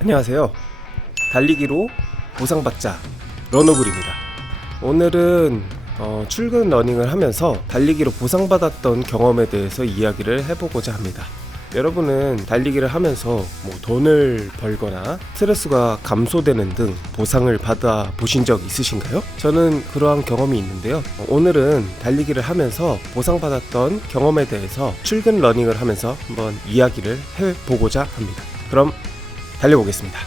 안녕하세요. 달리기로 보상받자 러너블입니다. 오늘은 출근 러닝을 하면서 달리기로 보상받았던 경험에 대해서 이야기를 해보고자 합니다. 여러분은 달리기를 하면서 돈을 벌거나 스트레스가 감소되는 등 보상을 받아 보신 적 있으신가요? 저는 그러한 경험이 있는데요. 오늘은 달리기를 하면서 보상받았던 경험에 대해서 출근 러닝을 하면서 한번 이야기를 해보고자 합니다. 그럼 달려보겠습니다.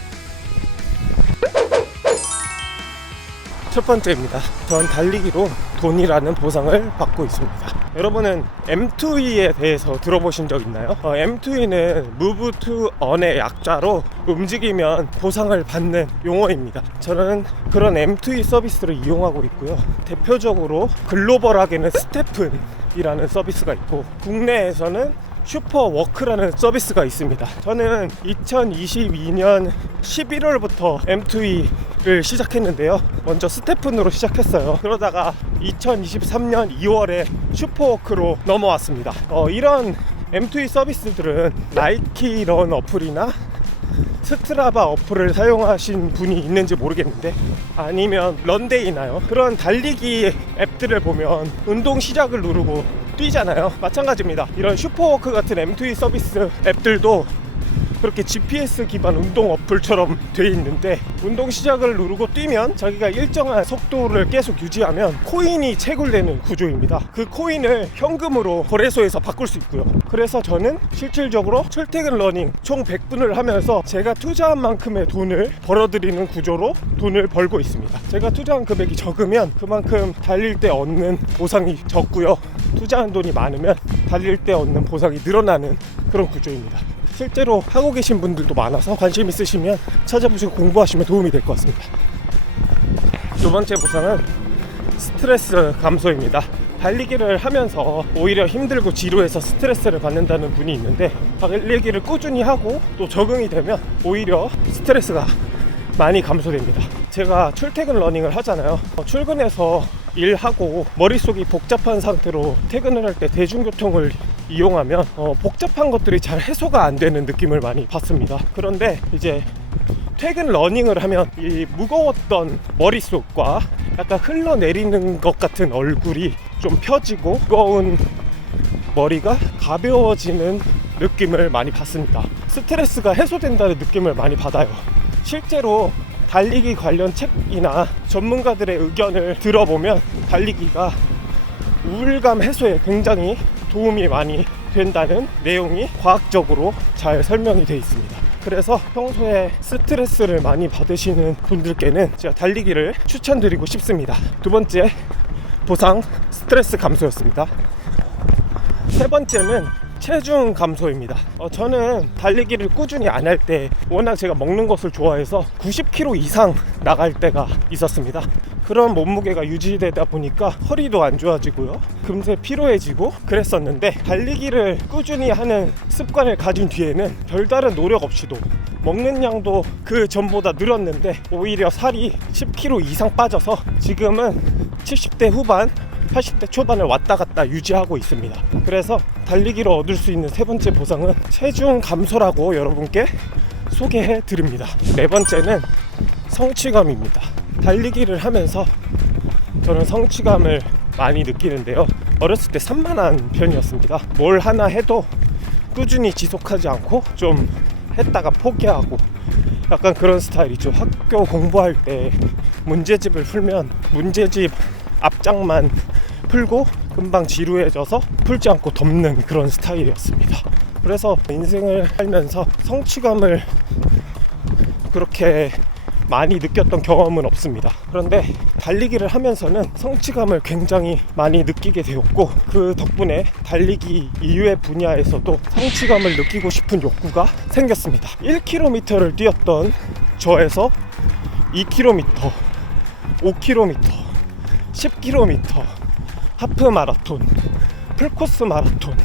첫 번째입니다. 전 달리기로 돈이라는 보상을 받고 있습니다. 여러분은 M2E에 대해서 들어보신 적 있나요? M2E는 Move to Earn의 약자로 움직이면 보상을 받는 용어입니다. 저는 그런 M2E 서비스를 이용하고 있고요. 대표적으로 글로벌하게는 스태픈이라는 서비스가 있고, 국내에서는 슈퍼워크라는 서비스가 있습니다. 저는 2022년 11월부터 M2E를 시작했는데요. 먼저 스태픈으로 시작했어요. 그러다가 2023년 2월에 슈퍼워크로 넘어왔습니다. 이런 M2E 서비스들은 나이키 런 어플이나 스트라바 어플을 사용하신 분이 있는지 모르겠는데, 아니면 런데이나요, 그런 달리기 앱들을 보면 운동 시작을 누르고 뛰잖아요. 마찬가지입니다. 이런 슈퍼워크 같은 M2E 서비스 앱들도 그렇게 GPS 기반 운동 어플처럼 돼 있는데, 운동 시작을 누르고 뛰면 자기가 일정한 속도를 계속 유지하면 코인이 채굴되는 구조입니다. 그 코인을 현금으로 거래소에서 바꿀 수 있고요. 그래서 저는 실질적으로 출퇴근 러닝 총 100분을 하면서 제가 투자한 만큼의 돈을 벌어들이는 구조로 돈을 벌고 있습니다. 제가 투자한 금액이 적으면 그만큼 달릴 때 얻는 보상이 적고요. 투자한 돈이 많으면 달릴 때 얻는 보상이 늘어나는 그런 구조입니다. 실제로 하고 계신 분들도 많아서 관심 있으시면 찾아보시고 공부하시면 도움이 될 것 같습니다. 두 번째 보상은 스트레스 감소입니다. 달리기를 하면서 오히려 힘들고 지루해서 스트레스를 받는다는 분이 있는데, 달리기를 꾸준히 하고 또 적응이 되면 오히려 스트레스가 많이 감소됩니다. 제가 출퇴근 러닝을 하잖아요. 출근해서 일하고 머릿속이 복잡한 상태로 퇴근을 할 때 대중교통을 이용하면 복잡한 것들이 잘 해소가 안 되는 느낌을 많이 받습니다. 그런데 이제 퇴근 러닝을 하면 이 무거웠던 머릿속과 약간 흘러내리는 것 같은 얼굴이 좀 펴지고 무거운 머리가 가벼워지는 느낌을 많이 받습니다. 스트레스가 해소된다는 느낌을 많이 받아요. 실제로 달리기 관련 책이나 전문가들의 의견을 들어보면 달리기가 우울감 해소에 굉장히 도움이 많이 된다는 내용이 과학적으로 잘 설명이 되어 있습니다. 그래서 평소에 스트레스를 많이 받으시는 분들께는 제가 달리기를 추천드리고 싶습니다. 두 번째 보상, 스트레스 감소였습니다. 세 번째는 체중 감소입니다. 저는 달리기를 꾸준히 안 할 때 워낙 제가 먹는 것을 좋아해서 90kg 이상 나갈 때가 있었습니다. 그런 몸무게가 유지되다 보니까 허리도 안 좋아지고요, 금세 피로해지고 그랬었는데, 달리기를 꾸준히 하는 습관을 가진 뒤에는 별다른 노력 없이도 먹는 양도 그 전보다 늘었는데 오히려 살이 10kg 이상 빠져서 지금은 70대 후반 80대 초반을 왔다 갔다 유지하고 있습니다. 그래서 달리기로 얻을 수 있는 세 번째 보상은 체중 감소라고 여러분께 소개해 드립니다. 네 번째는 성취감입니다. 달리기를 하면서 저는 성취감을 많이 느끼는데요. 어렸을 때 산만한 편이었습니다. 뭘 하나 해도 꾸준히 지속하지 않고 좀 했다가 포기하고 약간 그런 스타일이죠. 학교 공부할 때 문제집을 풀면 문제집 앞장만 풀고 금방 지루해져서 풀지 않고 덮는 그런 스타일이었습니다. 그래서 인생을 살면서 성취감을 그렇게 많이 느꼈던 경험은 없습니다. 그런데 달리기를 하면서는 성취감을 굉장히 많이 느끼게 되었고, 그 덕분에 달리기 이외의 분야에서도 성취감을 느끼고 싶은 욕구가 생겼습니다. 1km를 뛰었던 저에서 2km, 5km, 10km, 하프 마라톤, 풀코스 마라톤,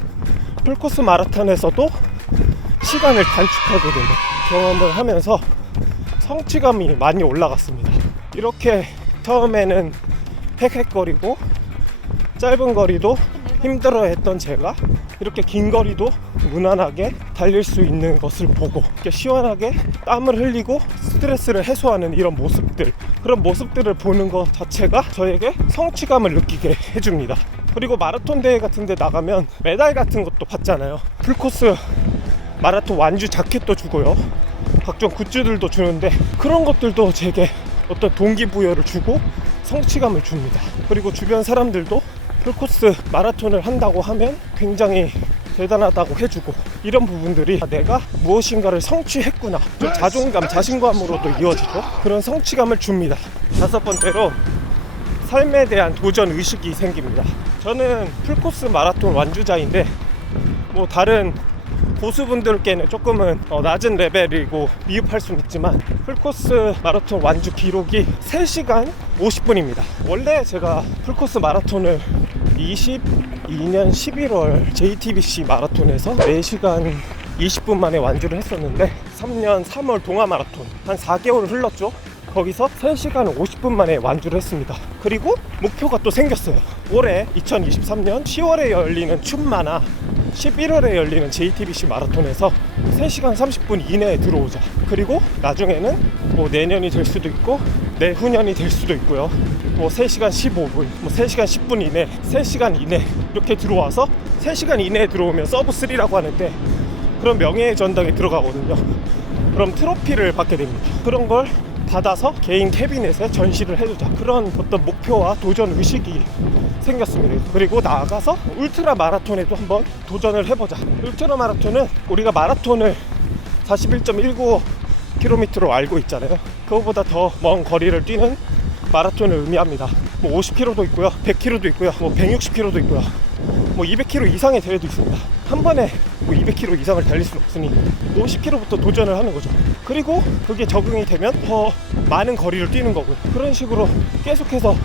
풀코스 마라톤에서도 시간을 단축하게 되는 경험을 하면서 성취감이 많이 올라갔습니다. 이렇게 처음에는 헥헥거리고 짧은 거리도 힘들어했던 제가 이렇게 긴 거리도 무난하게 달릴 수 있는 것을 보고 이렇게 시원하게 땀을 흘리고 스트레스를 해소하는 이런 모습들, 그런 모습들을 보는 것 자체가 저에게 성취감을 느끼게 해줍니다. 그리고 마라톤 대회 같은 데 나가면 메달 같은 것도 받잖아요. 풀코스 마라톤 완주 자켓도 주고요, 각종 굿즈들도 주는데 그런 것들도 제게 어떤 동기부여를 주고 성취감을 줍니다. 그리고 주변 사람들도 풀코스 마라톤을 한다고 하면 굉장히 대단하다고 해주고, 이런 부분들이 내가 무엇인가를 성취했구나, 좀 자존감, 자신감으로도 이어지죠. 그런 성취감을 줍니다. 다섯 번째로 삶에 대한 도전 의식이 생깁니다. 저는 풀코스 마라톤 완주자인데 뭐 다른 고수분들께는 조금은 낮은 레벨이고 미흡할 수는 있지만 풀코스 마라톤 완주 기록이 3시간 50분입니다. 원래 제가 풀코스 마라톤을 22년 11월 JTBC 마라톤에서 4시간 20분 만에 완주를 했었는데 3년 3월 동아 마라톤 한 4개월 흘렀죠. 거기서 3시간 50분 만에 완주를 했습니다. 그리고 목표가 또 생겼어요. 올해 2023년 10월에 열리는 춘마나 11월에 열리는 JTBC 마라톤에서 3시간 30분 이내에 들어오자. 그리고 나중에는 뭐 내년이 될 수도 있고 내후년이 될 수도 있고요. 뭐 3시간 15분, 뭐 3시간 10분 이내, 3시간 이내 이렇게 들어와서 3시간 이내에 들어오면 서브3라고 하는데 그런 명예의 전당에 들어가거든요. 그럼 트로피를 받게 됩니다. 그런 걸 받아서 개인 캐비넷에 전시를 해주자, 그런 어떤 목표와 도전 의식이 생겼습니다. 그리고 나아가서 울트라 마라톤에도 한번 도전을 해보자. 울트라 마라톤은 우리가 마라톤을 41.19km로 알고 있잖아요. 그거보다 더 먼 거리를 뛰는 마라톤을 의미합니다. 뭐 50km도 있고요, 100km도 있고요, 뭐 160km도 있고요, 뭐 200km 이상의 대회도 있습니다. 한 번에 뭐 200km 이상을 달릴 수는 없으니 50km부터 도전을 하는 거죠. 그리고 그게 적응이 되면 더 많은 거리를 뛰는 거고요. 그런 식으로 계속해서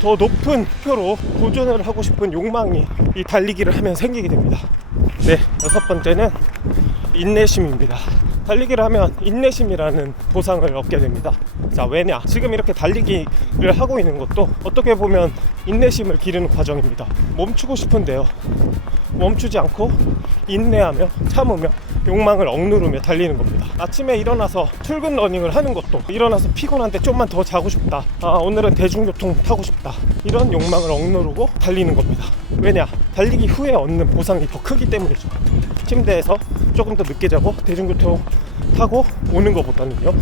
더 높은 목표로 도전을 하고 싶은 욕망이 이 달리기를 하면 생기게 됩니다. 네, 여섯 번째는 인내심입니다. 달리기를 하면 인내심이라는 보상을 얻게 됩니다. 자, 왜냐? 지금 이렇게 달리기를 하고 있는 것도 어떻게 보면 인내심을 기르는 과정입니다. 멈추고 싶은데요, 멈추지 않고 인내하며 참으며 욕망을 억누르며 달리는 겁니다. 아침에 일어나서 출근 러닝을 하는 것도 일어나서 피곤한데 좀만 더 자고 싶다, 오늘은 대중교통 타고 싶다, 이런 욕망을 억누르고 달리는 겁니다. 왜냐? 달리기 후에 얻는 보상이 더 크기 때문이죠. 침대에서 조금 더 늦게 자고 대중교통 타고 오는 것보다는요.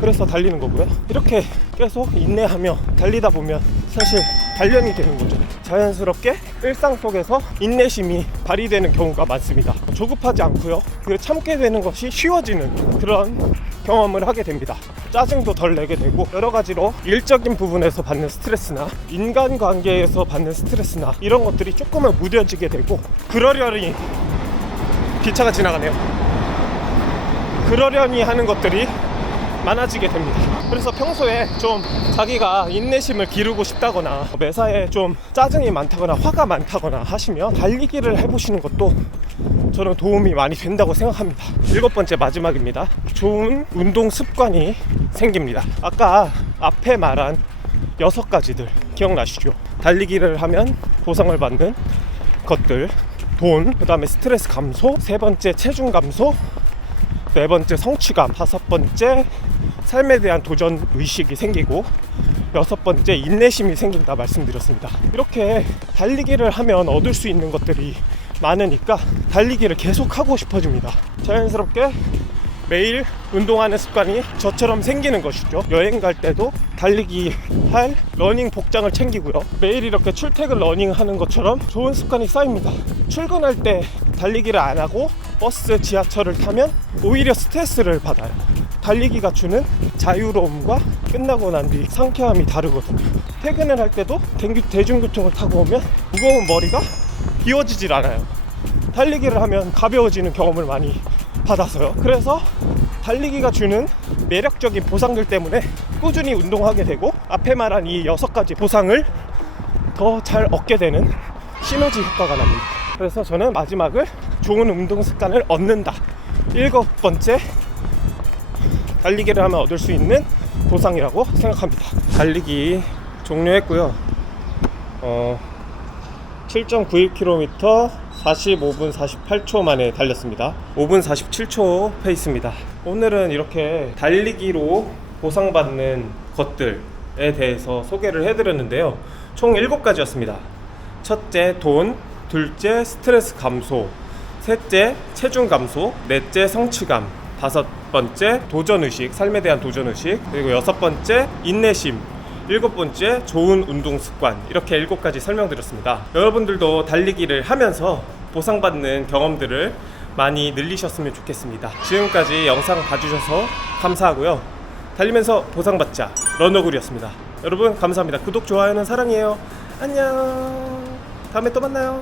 그래서 달리는 거고요. 이렇게 계속 인내하며 달리다 보면 사실 단련이 되는 거죠. 자연스럽게 일상 속에서 인내심이 발휘되는 경우가 많습니다. 조급하지 않고요, 그 참게 되는 것이 쉬워지는 그런 경험을 하게 됩니다. 짜증도 덜 내게 되고, 여러 가지로 일적인 부분에서 받는 스트레스나 인간관계에서 받는 스트레스나 이런 것들이 조금은 무뎌지게 되고, 그러려니 기차가 지나가네요. 그러려니 하는 것들이 많아지게 됩니다. 그래서 평소에 좀 자기가 인내심을 기르고 싶다거나 매사에 좀 짜증이 많다거나 화가 많다거나 하시면 달리기를 해보시는 것도 저는 도움이 많이 된다고 생각합니다. 일곱 번째, 마지막입니다. 좋은 운동 습관이 생깁니다. 아까 앞에 말한 6가지들 기억나시죠? 달리기를 하면 보상을 받는 것들, 돈, 그 다음에 스트레스 감소, 세 번째 체중 감소, 네 번째 성취감, 다섯 번째 삶에 대한 도전 의식이 생기고, 여섯 번째 인내심이 생긴다 말씀드렸습니다. 이렇게 달리기를 하면 얻을 수 있는 것들이 많으니까 달리기를 계속 하고 싶어집니다. 자연스럽게 매일 운동하는 습관이 저처럼 생기는 것이죠. 여행 갈 때도 달리기 할 러닝 복장을 챙기고요, 매일 이렇게 출퇴근 러닝 하는 것처럼 좋은 습관이 쌓입니다. 출근할 때 달리기를 안 하고 버스, 지하철을 타면 오히려 스트레스를 받아요. 달리기가 주는 자유로움과 끝나고 난 뒤 상쾌함이 다르거든요. 퇴근을 할 때도 대중교통을 타고 오면 무거운 머리가 비워지질 않아요. 달리기를 하면 가벼워지는 경험을 많이 받아서요. 그래서 달리기가 주는 매력적인 보상들 때문에 꾸준히 운동하게 되고, 앞에 말한 이 6가지 보상을 더 잘 얻게 되는 시너지 효과가 납니다. 그래서 저는 마지막을 좋은 운동 습관을 얻는다, 7번째 달리기를 하면 얻을 수 있는 보상이라고 생각합니다. 달리기 종료했고요. 7.91km 45분 48초 만에 달렸습니다. 5분 47초 페이스입니다. 오늘은 이렇게 달리기로 보상받는 것들에 대해서 소개를 해드렸는데요. 총 7가지였습니다. 첫째, 돈. 둘째, 스트레스 감소. 셋째, 체중 감소. 넷째, 성취감. 다섯 번째, 도전의식, 삶에 대한 도전의식. 그리고 여섯 번째, 인내심. 일곱 번째, 좋은 운동 습관. 이렇게 7가지 설명드렸습니다. 여러분들도 달리기를 하면서 보상받는 경험들을 많이 늘리셨으면 좋겠습니다. 지금까지 영상 봐주셔서 감사하고요. 달리면서 보상받자, 러너굴이었습니다. 여러분 감사합니다. 구독, 좋아요는 사랑이에요. 안녕. 다음에 또 만나요.